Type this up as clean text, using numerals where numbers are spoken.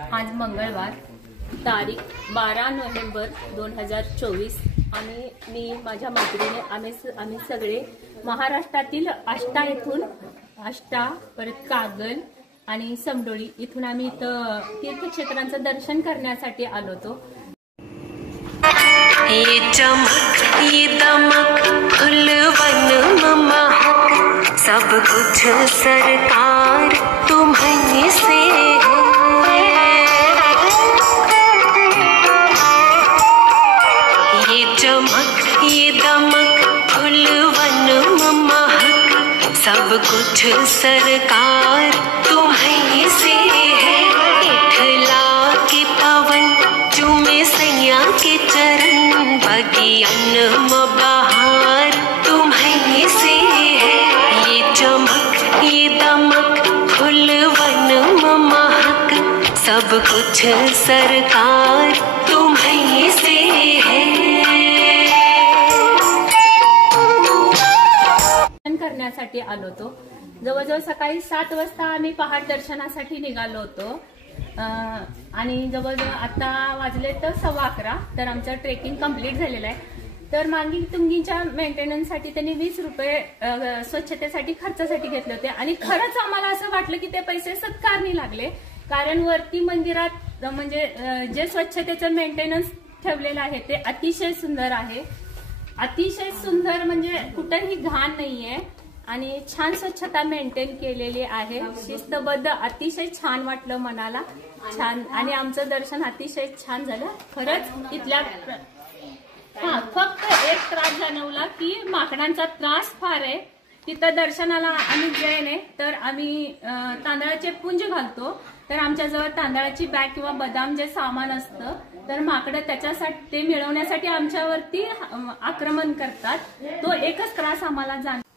आज मंगळवार तारीख 12 नोव्हेंबर 2024 आणि मी माझ्या मैत्रिणी आम्ही सगळे महाराष्ट्रातील आष्टा येथून आष्टा परत कागल आणि समडोळी इथून आम्ही इथं तीर्थक्षेत्रांचं दर्शन करण्यासाठी आलो होतो। ये चमक ये दमक फुलवन महक सब कुछ सरकार तुम्हीं से है। ये चमक ये दमक फुलवन महक सब कुछ सरकार तुम्हीं से है। इठला के पवन चूमे सैया के चरण बगियन बहार तुम्हीं से है। ये चमक ये दमक फुलवन महक सब कुछ सरकार तुम्हीं से है। करण्यासाठी आलो होतो। जवळजवळ सकाळी 7 वाजता आम्ही पहाट दर्शनासाठी निघालो होतो आणि जवळजवळ आता वाजले तर 11:15 तर आमचं ट्रेकिंग कंप्लीट झालेलं आहे। तर मांगी तुंगीच्या मेंटेनन्ससाठी त्यांनी 20 रुपये स्वच्छतेसाठी खर्चासाठी घेतले होते आणि खरंच आम्हाला असं वाटलं की ते पैसे सत्कारणी लागले, कारण वरती मंदिरात म्हणजे जे स्वच्छतेचं मेंटेनन्स ठेवलेलं आहे ते अतिशय सुंदर आहे, अतिशय सुंदर म्हणजे कुठेही घाण नाहीये आणि छान स्वच्छता मेंटेन केलेली आहे, शिस्तबद्ध, अतिशय छान वाटलं मनाला छान आणि आमचं दर्शन अतिशय छान झालं खरंच। इथल्या फक्त एक त्रास जाणवला की माकडांचा त्रास फार आहे तिथं दर्शनाला। आम्ही जैन तर आम्ही तांदळाचे पुंज घालतो, तर आमच्याजवळ तांदळाची बॅग किंवा बदाम जे सामान असतं तर माकडं त्याच्यासाठी ते मिळवण्यासाठी आमच्यावरती आक्रमण करतात। तो एकच त्रास आम्हाला जाणवला।